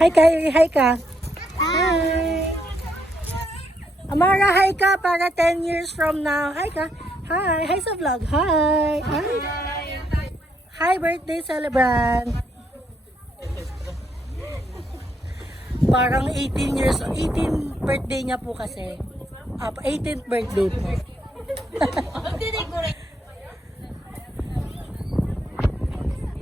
Hi ka, hi ka. Hi. Amara, hi ka para 10 years from now. Hi ka. Hi. Hi sa vlog. Hi. Hi. Hi, birthday celebrant. Parang 18 birthday niya po kasi. 18th birthday po.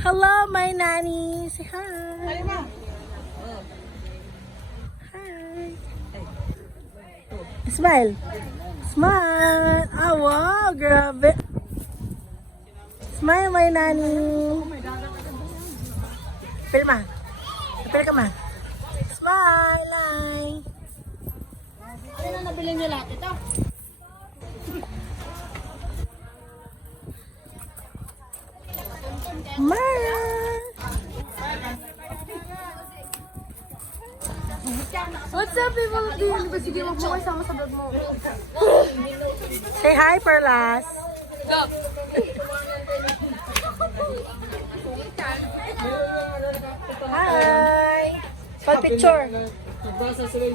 Hello, my nanny. Say hi. Hi. Smile. Smile. Ah, wow, grabe. Smile, my nanny. Pilma. Pilma ka ma. Smile, ay. Ano na nabili niyo lahat ito? Mara. What's up, people? Sige, mag-buhay sama sa vlog mo. Say hi, Perlas. Go! Hi. Pag-picture. 1, 2.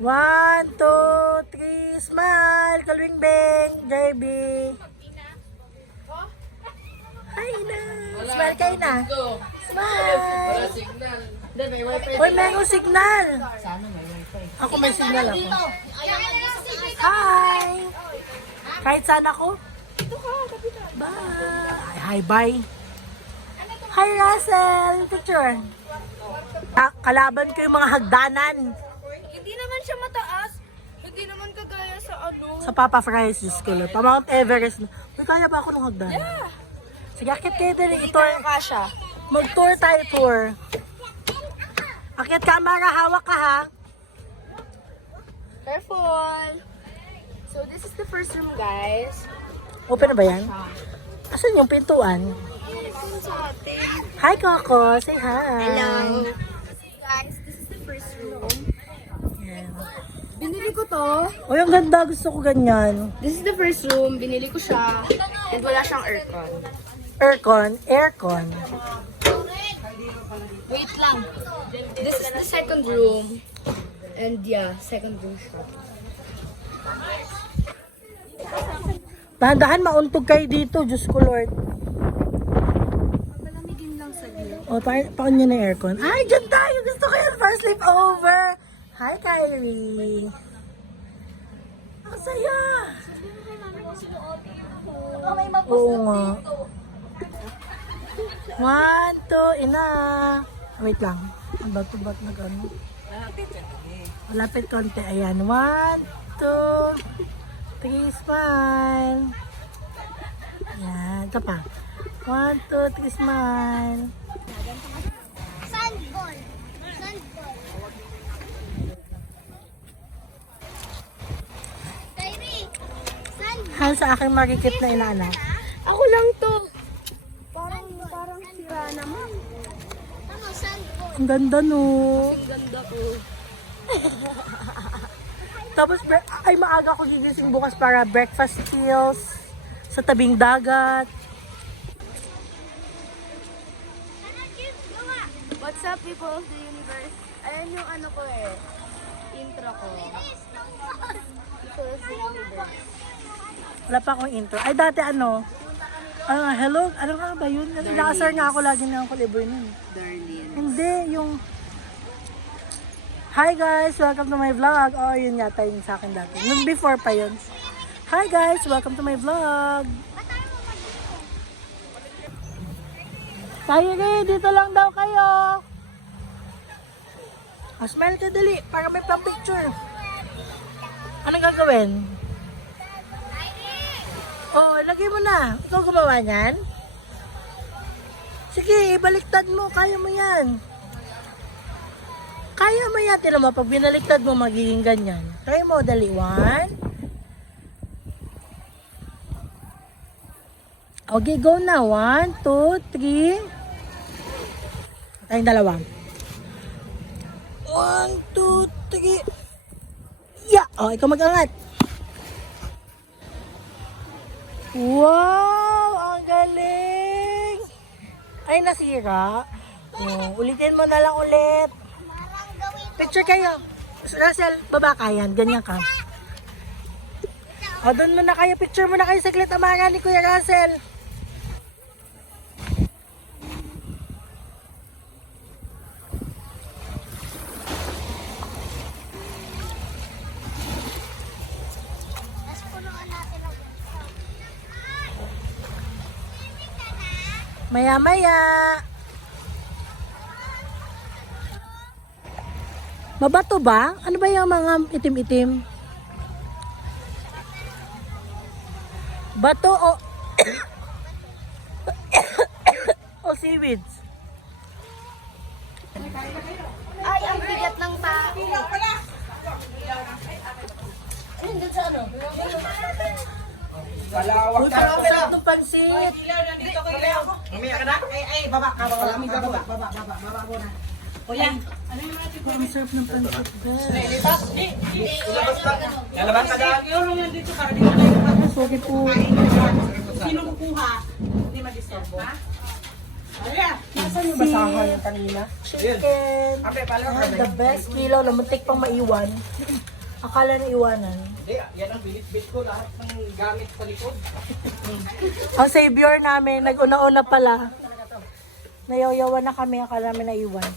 1, 2, 3. Smile. Kalwing Beng. JB. Hi na. Smile kayo na. Smile. Uy, mayroong signal. Ako may signal ako. Hi. Kahit saan ako? Bye. Hi, bye. Hi, Russell. Picture. Kalaban ko yung mga hagdanan. Hindi naman siya mataas. Hindi naman kagaya sa ano. Sa Papa Fry's School. Pa Mount Everest. Uy, kaya ba ako ng hagdanan? Yeah. Sige, akit kayo din. I-tour. Kasha. Mag-tour tayo, tour. Akit camera, hawak ka ha. Careful. So this is the first room, guys. Open na ba yan? Asan yung pintuan? Hi, Coco. Say hi. Hello. Guys, this is the first room. Yan. Binili ko to. Uy, ang ganda. Gusto ko ganyan. This is the first room. Binili ko siya. And wala siyang aircon. Aircon. Wait lang. This is the second room. And yeah, second room siya. Dahan-dahan, mauntog kayo dito. Diyos ko, Lord. Palamigin lang sa view. O, paon nyo na yung aircon. Ay, dyan tayo. Gusto ko yan for sleepover. Hi, Kyrie. Ang saya. Oo nga. 1, 2, ina. Wait lang. Ang bato-bato na gano'n. Malapit konti. Ayan. 1, 2, 3, smile. Ayan. Ito pa. 1, 2, 3, smile. Sandball. Sandball. Kyrie, sandball. Hal sa aking marikit na inaanak. Ako lang to. Parang sira naman. Ano, sandball? Ang ganda no. Ang ganda ko. Tapos ay maaga ko gigising bukas para breakfast skills sa tabing dagat. What's up, people of the universe? Ayan yung ano ko eh. Intro ko. People of the universe. Wala pa akong intro. Ay dati ano? Hello? Ano nga ba yun? Nakasar nga ako lagi ng kuliboy nun. Darlene. Hindi, yung hi guys, welcome to my vlog. Oh, yun yata yung sa akin dati. Nung before pa yun. Hi guys, welcome to my vlog. Kyrie, dito lang daw kayo. Smile ka dali, para may pang-picture. Anong gagawin? Oo, lagay mo na. Ikaw gumawa niyan? Sige, ibaliktad mo. Kaya mo yan. Kaya mo yan. Tila mo, pag binaliktad mo, magiging ganyan. Try mo, dali. 1. Okay, go na. 1, 2, 3. Tayong dalawa. 1, 2, 3. Yeah! O, ikaw mag-angat. Wow! Ang galing! Ay, nasira. Oh, ulitin mo na lang ulit. Marang gawin. Picture kayo. Russell, baba ka yan. Ganyan ka. O, doon muna kayo. Picture muna kayo saglit. Amara ni Kuya Russell. Tapos punuan natin ang Maya-maya. Mabato ba? Ano ba yung mga itim-itim? Bato o... o seaweeds? Ay, ang bigat ng tao. Uy, parang sarap ng pansit. Umiyak ka na? Ay, baba ka. Baba muna. Kuya. Parang sarap ng pansit, guys. Ilabas ka. Lalabas ka daan. Sorry po. Sino kukuha? Hindi mag-istorbo. Ayan. Nasaan yung basahan yung kanina? Chicken. Ape, pala Ah, the best kilo. Lamuntik pang maiwan. Akala na iwanan. Hindi, yan ang bilit-bit ko. Lahat ng gamit sa likod. Ang savior namin, nag-una-una pala. Nayaw-yawan na kami, akala namin naiwan.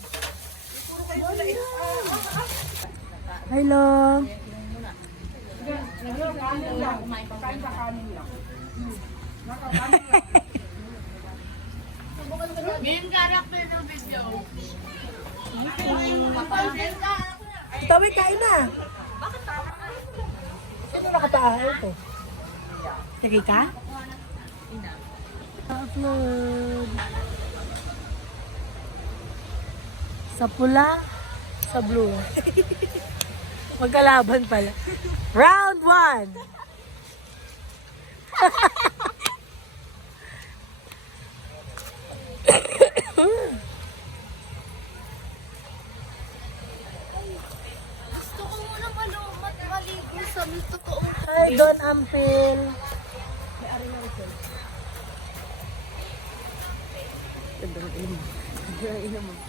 Hello. Main character ng video. Tawid, kain na. Sino nakataas ito? Lagi ka? Upload. Sa pula, sa blue. Magkalaban pala. Round 1. Gusto ko muna maligo sa may totoong Hi, Don Ampil.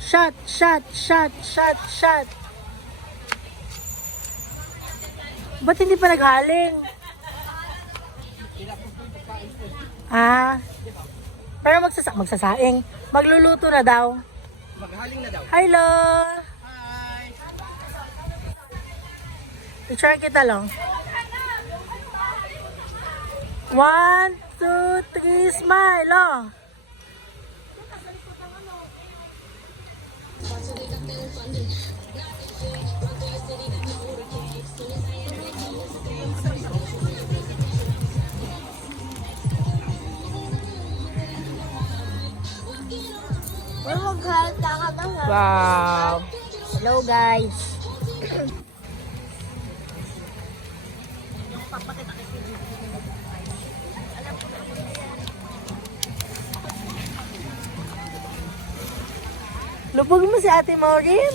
Shot, shot, shot, shot, shot. Ba't hindi pa naghaling? Ah. Pero magsasaing. Magluluto na daw. Maghaling na daw. Hello. Hi. I-try kita lang. 1, 2, 3, smile. Oh. Wow. Hello guys. Lubog mo si Ate Maureen.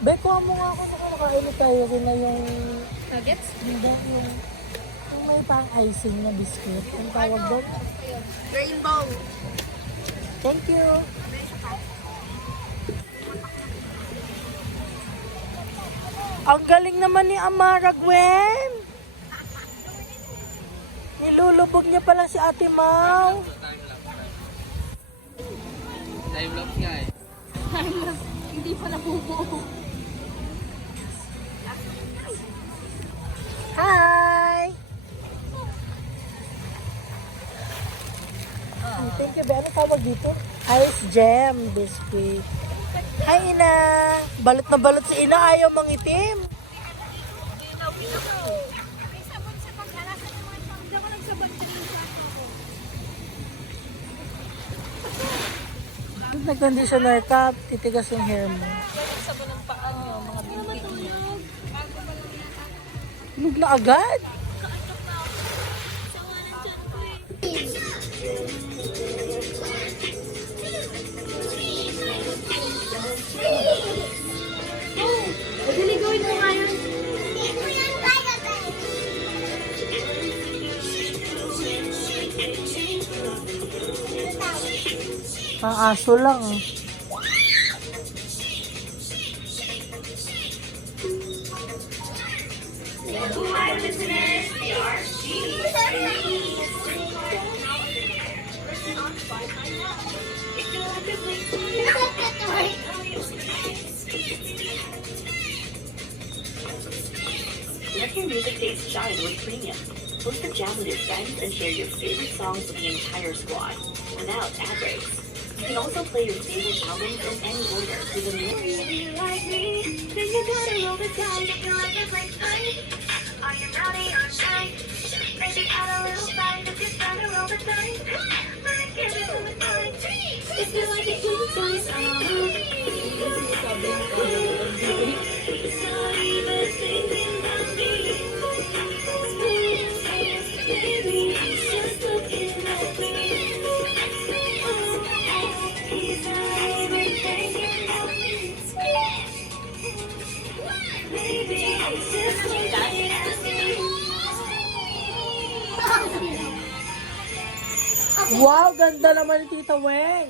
Beko mo nga ako na nakain tayo rin na yung nuggets. hindi yung may pang icing na biscuit. Ang tawag doon? Rainbow. Thank you. Ang galing naman ni Amara Gwen. Nilulubog niya pala si Ate Mau. Time lapse nga eh. Hindi pa nabubuo. Hi! Thank you, Be. Ano tawag dito? Ice jam biscuit. Hi, Ina! Balot na balot si Ina. Ayaw mangitim. Nag-conditioner ka, titigas yung hair mo. Tulog na agad? Liligawin mo nga yun. Hindi ko yan kaya tayo. Ang aso lang. Let your music taste shine with Premium. Host a jam with your friends and share your favorite songs with the entire squad without ad breaks. You can also play your favorite albums in any order with a new. You like me, then you gotta roll the dice. If you like it, like mine. Are you ready or shy? Maybe add a little fight if you try to roll the dice. Might give you some advice. If you like it, you guys are not even thinking about me. Baby, just looking at me. He's not even thinking about me. Baby, just looking at me. Wow, ganda naman ni Tita Weng.